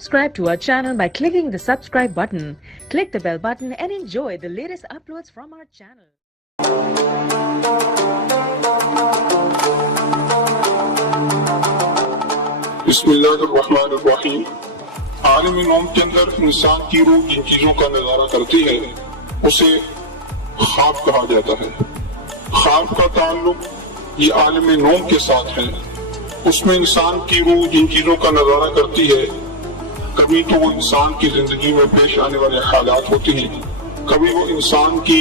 Subscribe to our channel by clicking the subscribe button. Click the bell button and enjoy the latest uploads from our channel. बिस्मिल्लाहिर्रहमानिर्रहीम। आलमी नौम के अंदर इंसान की रूह जिन चीजों का नजारा करती है उसे ख्वाब कहा जाता है। ख्वाब का ताल्लुक ये आलमी नौम के साथ है। उसमें इंसान की रूह जिन चीजों का नजारा करती है, कभी तो वो इंसान की जिंदगी में पेश आने वाले हालात होते हैं, कभी वो इंसान की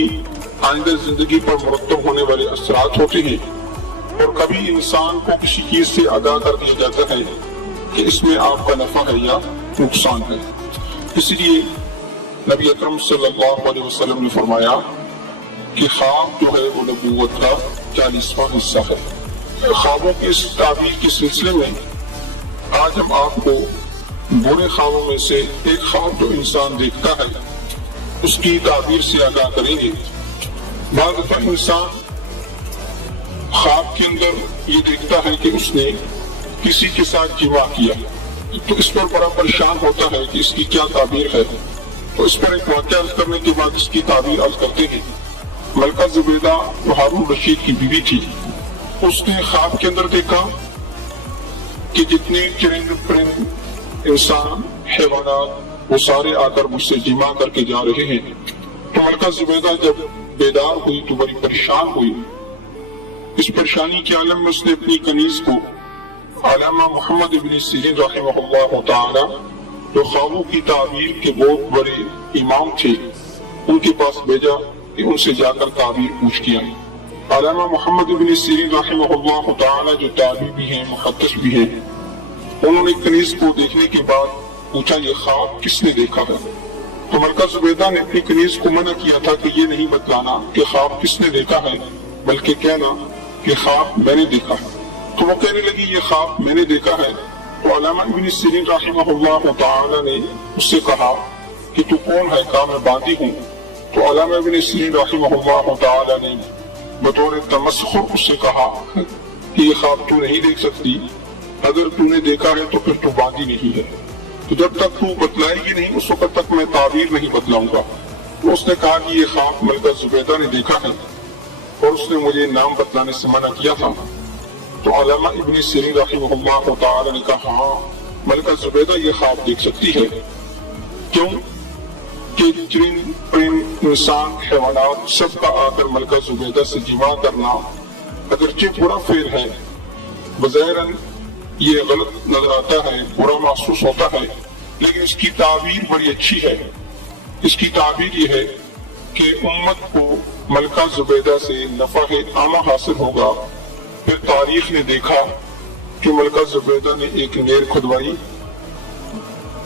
आइंदा जिंदगी पर मुरत्तब होने वाले असरात होते हैं, और कभी इंसान को किसी चीज से आगाह कर दिया जाता है कि इसमें आपका नफा है या नुकसान है। इसलिए नबी अकरम सल्लल्लाहु अलैहि वसल्लम ने फरमाया कि ख्वाब जो है वो नबूवत का 40वां हिस्सा है। ख्वाबों की इस ताबीर के सिलसिले में आज हम आपको बुरे ख्वाबों में से एक ख्वाब जो इंसान देखता है उसकी ताबीर से आगाह करेंगे। बाद दफा इंसान ख्वाब के अंदर ये देखता है कि उसने किसी के साथ जिमा किया, तो इस पर बड़ा परेशान होता है कि इसकी क्या ताबीर है। तो इस पर एक वाक़या अर्ज करने के बाद इसकी ताबीर अर्ज करते हैं। मलका जुबैदा जो हारून रशीद की बीवी थी, उसने ख्वाब के अंदर देखा कि जितने चरिंद परिंद इंसान हैवानात वो सारे आकर मुझसे जिमा करके जा रहे हैं। तो मलका जुबैदा जब बेदार हुई तो बड़ी परेशान हुई। इस परेशानी के आलम में उसने अपनी कनीज को अल्लामा मोहम्मद इब्न सीरीन रहमहुल्लाह ताला जो ख्वाबों की ताबीर के बहुत बड़े इमाम थे, उनके पास भेजा कि उनसे जाकर ताबीर पूछ किया। अल्लामा मोहम्मद इब्न सीरीन रहमहुल्लाह ताला जो ताबी भी हैं, मुहद्दिस भी हैं, उन्होंने कनीज को देखने के बाद पूछा ये ख्वाब किसने देखा है। तो मलका जुबैदा ने अपनी कनीज को मना किया था कि ये नहीं बतलाना कि ख्वाब किसने देखा है, बल्कि कहना कि ख्वाब मैंने देखा है। तो वो कहने लगी ये ख्वाब मैंने देखा है। तो अल्लामा इब्न सीरीन रहमहुल्लाह ताला ने उससे कहा कि तू कौन है, कहा मैं बांदी हूँ। तो अल्लामा इब्न सीरीन रहमहुल्लाह ताला ने बतौर तमस्खुर उससे कहा कि ये ख्वाब तू नहीं देख सकती, अगर तूने देखा है तो फिर तू बांदी नहीं है, तो जब तक तू बतलाएगी नहीं उस वक्त तक मैं ताबीर नहीं बतलाऊंगा। तो उसने कहा कि ये ख्वाब मलका जुबैदा ने देखा है और उसने मुझे नाम बतलाने से मना किया था। तो अल्लामा इब्न सीरीन रहमहुल्लाह ताला ने कहा हाँ, मलका जुबैदा ये ख्वाब देख सकती है। क्यों कि चरिंद परिंद इंसान हैवानात सबका आकर मलका जुबैदा से जिमा करना अगरचे बुरा फेर है, बज़ाहिरन ये गलत नजर आता है, बुरा महसूस होता है, लेकिन इसकी ताबीर बड़ी अच्छी है। इसकी ताबीर ये है कि उम्मत को मलका जुबैदा से नफा आमा हासिल होगा। फिर तारीख ने देखा कि मलका जुबैदा ने एक नेर खुदवाई,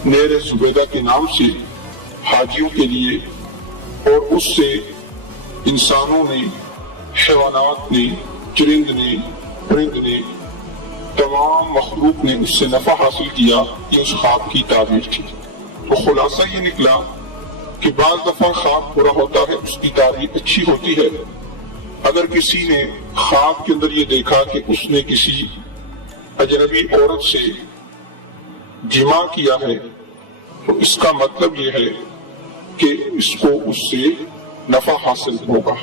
नेर जुबैदा के नाम से हाजियों के लिए, और उससे इंसानों ने, हैवानात ने, चरिंद ने, परिंद ने, तमाम मखलूक ने उससे नफा हासिल किया। ये उस ख्वाब की ताबीर थी। तो खुलासा ये निकला कि बाज़ दफा ख्वाब बुरा होता है, उसकी ताबीर अच्छी होती है। अगर किसी ने ख्वाब के अंदर ये देखा कि उसने किसी अजनबी औरत से जिमा किया है, तो इसका मतलब ये है कि इसको उससे नफा हासिल होगा।